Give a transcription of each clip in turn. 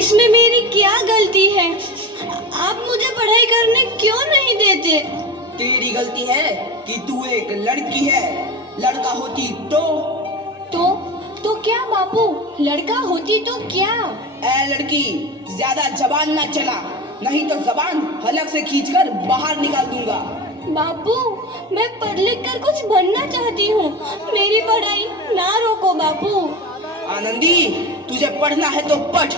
इसमें मेरी क्या गलती है? आप मुझे पढ़ाई करने क्यों नहीं देते? तेरी गलती है कि तू एक लड़की है। लड़का होती तो क्या बापू? लड़का होती तो क्या? ए लड़की, ज्यादा जबान ना चला, नहीं तो जबान हलक से खींचकर बाहर निकाल दूंगा। बापू, मैं पढ़ लिख कर कुछ बनना चाहती हूँ, मेरी पढ़ाई ना रोको बापू। आनंदी, तुझे पढ़ना है तो पढ़,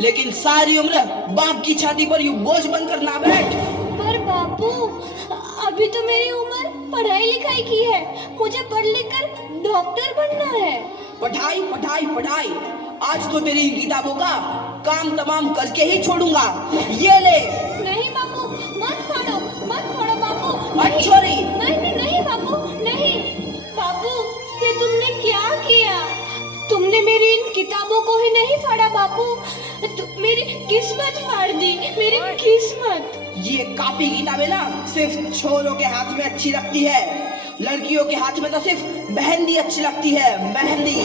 लेकिन सारी उम्र बाप की छाती पर यूं बोझ बनकर ना बैठ। पर बापू, अभी तो मेरी उम्र पढ़ाई लिखाई की है, मुझे पढ़ लिख कर डॉक्टर बनना है। पढ़ाई पढ़ाई पढ़ाई, आज तो तेरी किताबों का काम तमाम करके ही छोड़ूंगा। ये ले। नहीं बापू, मत फोड़ो बापू। मत छोड़ी। नहीं बापू, नहीं। बापू, ये तुमने क्या किया? तुमने मेरी इन किताबों को ही नहीं फाड़ा बापू, मेरी किस्मत फाड़ दी, मेरी किस्मत। ये कॉपी किताबें ना सिर्फ छोरों के हाथ में अच्छी लगती है, लड़कियों के हाथ में तो सिर्फ मेहंदी अच्छी लगती है, मेहंदी।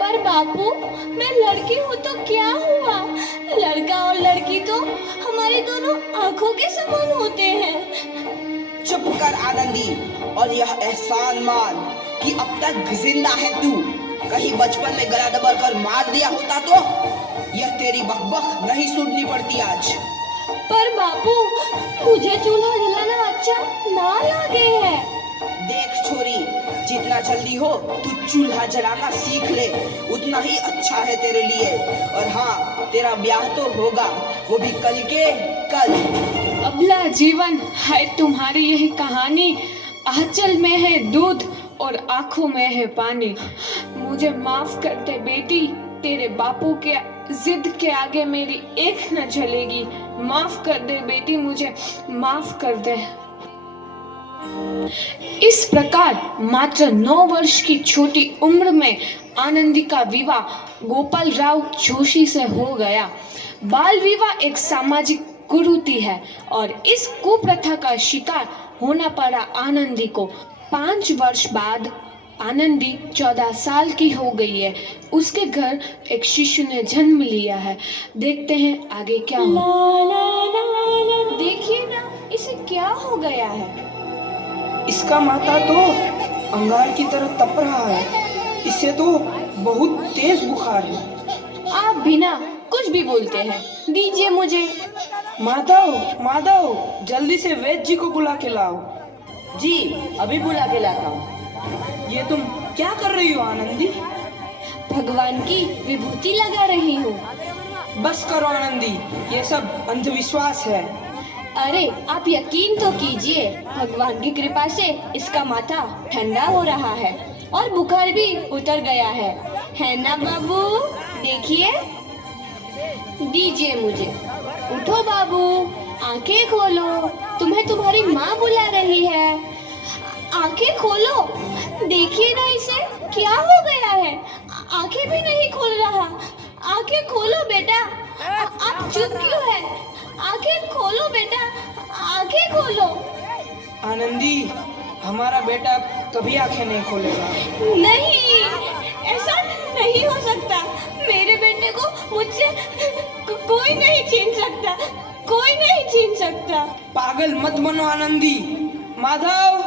पर बापू, मैं लड़की हूँ तो क्या हुआ? लड़का और लड़की तो हमारी दोनों आंखों के समान होते हैं। चुप कर आनंदी, और यह एहसान मान कि अब तक जिंदा है तू। कहीं बचपन में गला दबा कर मार दिया होता तो यह तेरी बकबक नहीं सुननी पड़ती आज। पर बापू, मुझे चूल्हा जलाना अच्छा ना लगे है। देख छोरी, जितना जल्दी हो तू चूल्हा जलाना सीख ले, उतना ही अच्छा है तेरे लिए। और हाँ, तेरा ब्याह तो होगा, वो भी कल के कल। अबला जीवन है तुम्हारी यही कहानी, आंचल में है दूध और आंखों में है पानी। मुझे माफ कर दे बेटी, तेरे बापू के जिद के आगे मेरी एक न चलेगी। माफ कर दे बेटी, मुझे माफ कर दे। इस प्रकार मात्र 9 वर्ष की छोटी उम्र में आनंदी का विवाह गोपाल राव जोशी से हो गया। बाल विवाह एक सामाजिक कुरीति है और इस कुप्रथा का शिकार होना पड़ा आनंदी को। 5 वर्ष बाद आनंदी 14 साल की हो गई है। उसके घर एक शिशु ने जन्म लिया है। देखते हैं आगे क्या होगा। देखिए ना, इसे क्या हो गया है? इसका माथा तो अंगार की तरह तप रहा है, इसे तो बहुत तेज बुखार है। आप बिना कुछ भी बोलते हैं, दीजिए मुझे। माधव, जल्दी से वैद्य जी को बुला के लाओ। जी, अभी बुला के लाता हूँ। ये तुम क्या कर रही हो आनंदी? भगवान की विभूति लगा रही हूँ। बस करो आनंदी, ये सब अंधविश्वास है। अरे आप यकीन तो कीजिए, भगवान की कृपा से इसका माथा ठंडा हो रहा है और बुखार भी उतर गया है ना बाबू? देखिए, दीजिए मुझे। उठो बाबू, आंखें खोलो, तुम्हें तुम्हारी माँ बुला रही है। आंखें खोलो, देखिए ना इसे क्या हो गया है, आंखें भी नहीं खोल रहा। आंखें खोलो बेटा, आप चुप क्यों है? आंखें खोलो बेटा, आंखें खोलो। आनंदी, हमारा बेटा कभी आंखें नहीं खोलेगा। नहीं, ऐसा नहीं हो सकता। मेरे बेटे को मुझसे कोई नहीं छीन सकता, कोई नहीं छीन सकता। पागल मत बनो आनंदी। माधव,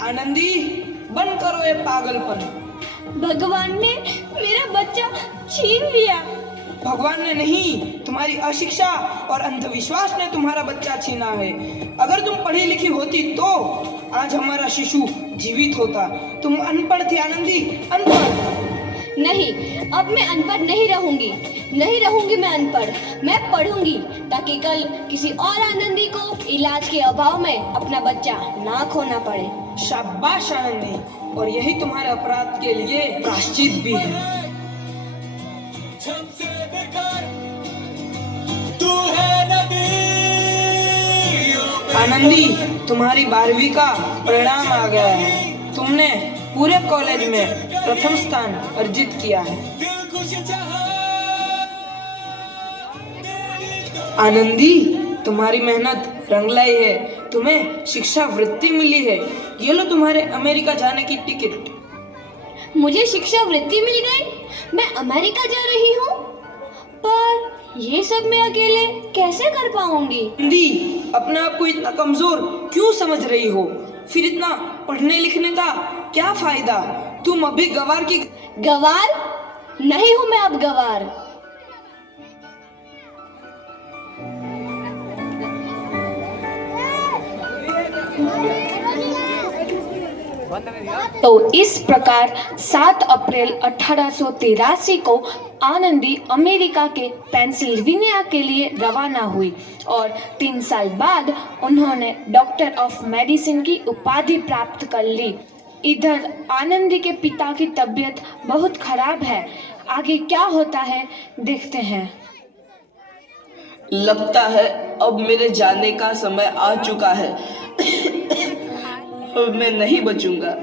आनंदी, बंद करो ये पागलपन। भगवान ने मेरा बच्चा छीन लिया। भगवान ने नहीं, तुम्हारी अशिक्षा और अंधविश्वास ने तुम्हारा बच्चा छीना है। अगर तुम पढ़ी लिखी होती तो आज हमारा शिशु जीवित होता। तुम अनपढ़ थी आनंदी, अनपढ़। नहीं, अब मैं अनपढ़ नहीं रहूंगी मैं अनपढ़। मैं पढ़ूंगी ताकि कल किसी और आनंदी को इलाज के अभाव में अपना बच्चा ना खोना पड़े। शाबाश आनंदी, और यही तुम्हारे अपराध के लिए प्रायश्चित भी है। आनंदी, तुम्हारी 12वीं का परिणाम आ गया है। तुमने पूरे कॉलेज में प्रथम स्थान अर्जित किया है। आनंदी, तुम्हारी मेहनत रंग लाई है। तुम्हें शिक्षा वृत्ति मिली है। ये लो तुम्हारे अमेरिका जाने की टिकट। मुझे शिक्षा वृत्ति मिल गई, मैं अमेरिका जा रही हूँ। पर ये सब मैं अकेले कैसे कर पाऊंगी? दी, अपने आप को इतना कमजोर क्यों समझ रही हो? फिर इतना पढ़ने लिखने का क्या फायदा? तुम अभी गवार की गवार नहीं हूँ मैं अब गवार। तो इस प्रकार 7 अप्रैल 1883 को आनंदी अमेरिका के पेंसिल्वेनिया के लिए रवाना हुई और 3 साल बाद उन्होंने डॉक्टर ऑफ मेडिसिन की उपाधि प्राप्त कर ली। इधर आनंदी के पिता की तबीयत बहुत खराब है। आगे क्या होता है देखते हैं। लगता है अब मेरे जाने का समय आ चुका है। अब मैं नहीं बचूंगा।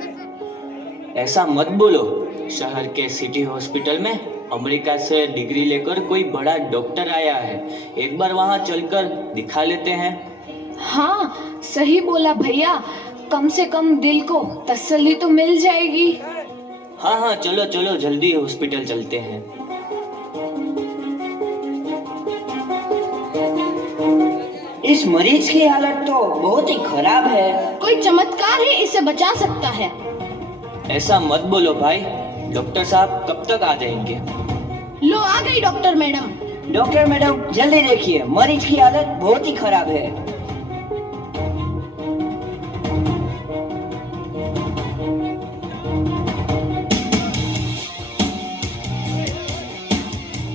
ऐसा मत बोलो। शहर के सिटी हॉस्पिटल में अमेरिका से डिग्री लेकर कोई बड़ा डॉक्टर आया है। एक बार वहां चलकर दिखा लेते हैं। हाँ, सही बोला भैया। कम से कम दिल को तसल्ली तो मिल जाएगी। हाँ हाँ, चलो चलो जल्दी हॉस्पिटल चलते हैं। इस मरीज की हालत तो बहुत ही खराब है। कोई चमत्कार है इसे बचा सकता है। ऐसा मत बोलो भाई। डॉक्टर साहब कब तक आ जाएंगे? लो आ गई डॉक्टर मैडम। डॉक्टर मैडम जल्दी देखिए, मरीज की हालत बहुत ही खराब है।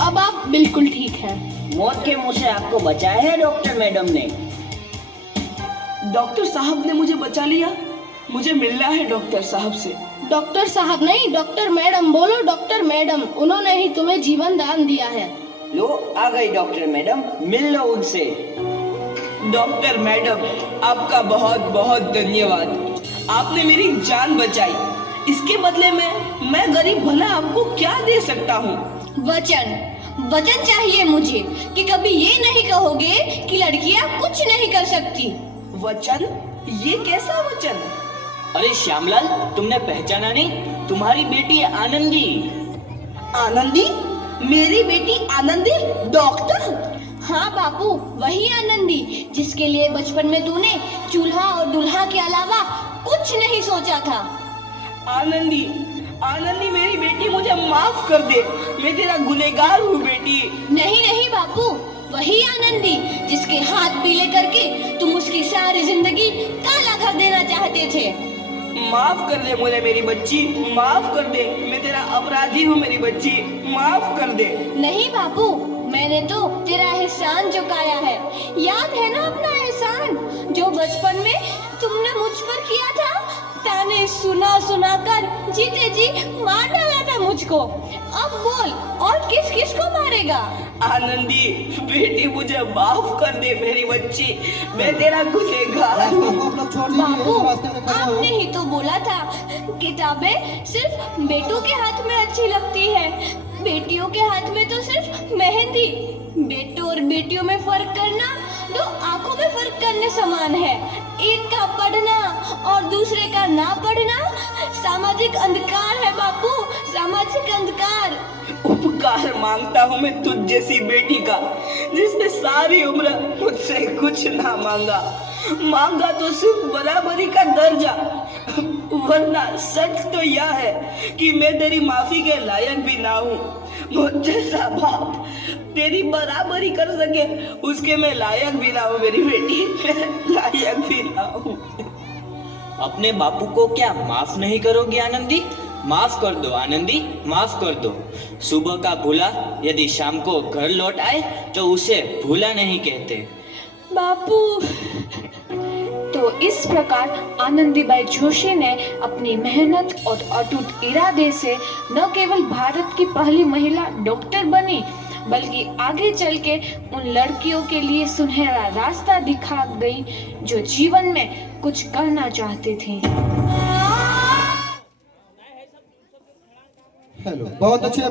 अब आप बिल्कुल ठीक हैं। मौत के मुंह से आपको बचाया है डॉक्टर मैडम ने। डॉक्टर साहब ने मुझे बचा लिया। मुझे मिलना है डॉक्टर साहब से। डॉक्टर साहब नहीं, डॉक्टर मैडम बोलो। डॉक्टर मैडम, उन्होंने ही तुम्हें जीवन दान दिया है। लो आ गई डॉक्टर मैडम, मिल लो उनसे। डॉक्टर मैडम, आपका बहुत बहुत धन्यवाद। आपने मेरी जान बचाई। इसके बदले में मैं गरीब भला आपको क्या दे सकता हूँ? वचन चाहिए मुझे कि कभी ये नहीं कहोगे कि लड़कियां कुछ नहीं कर सकती। वचन? ये कैसा वचन? अरे श्यामलाल, तुमने पहचाना नहीं? तुम्हारी बेटी आनंदी। आनंदी? मेरी बेटी आनंदी डॉक्टर? हाँ बापू, वही आनंदी जिसके लिए बचपन में तूने चूल्हा और दूल्हा के अलावा कुछ नहीं सोचा था। आनंदी, आनंदी मेरी बेटी, मुझे माफ कर दे। मैं तेरा गुनहगार हूँ बेटी। नहीं नहीं बापू, वही आनंदी जिसके हाथ पीले करके तुम उसकी सारी जिंदगी काला कर देना चाहते थे। माफ कर दे मुझे मेरी बच्ची, माफ कर दे। मैं तेरा अपराधी हूँ मेरी बच्ची, माफ कर दे। नहीं बापू, मैंने तो तेरा एहसान चुकाया है। याद है ना अपना एहसान जो बचपन में तुमने मुझ पर किया था? ताने सुना सुना कर जीते जी मार डाला था मुझको। अब बोल, और किस किस को मारेगा? आनंदी बेटी, मुझे माफ कर दे मेरी बच्ची। मैं तेरा गुनहगार हूँ। बापू, आपने ही तो बोला था किताबें सिर्फ बेटों के हाथ में अच्छी लगती है, बेटियों के हाथ में तो सिर्फ मेहंदी। बेटों और बेटियों में फर्क करना दो आंखों में फर्क करने समान है। एक का पढ़ना और दूसरे का ना पढ़ना सामाजिक अंधकार है बापू, सामाजिक अंधकार। उपकार मांगता हूँ मैं तुझ जैसी बेटी का, जिसने सारी उम्र मुझसे कुछ ना मांगा तो सिर्फ बराबरी का दर्जा। वरना सच तो यह है कि मैं तेरी माफी के लायक भी ना हूँ। मुझ जैसा बाप तेरी बराबरी कर सके उसके मैं लायक भी ना हूँ मेरी बेटी, मैं लायक भी ना हूँ। अपने बापू को क्या माफ नहीं करोगी आनंदी? माफ कर दो आनंदी, माफ कर दो। सुबह का भूला यदि शाम को घर लौट आए तो उसे भूला नहीं कहते। बापू, तो इस प्रकार आनंदीबाई जोशी ने अपनी मेहनत और अटूट इरादे से न केवल भारत की पहली महिला डॉक्टर बनी, बल्कि आगे चल के उन लड़कियों के लिए सुनहरा रास्ता दिखा गई जो जीवन में कुछ करना चाहती थी। हेलो, बहुत अच्छे।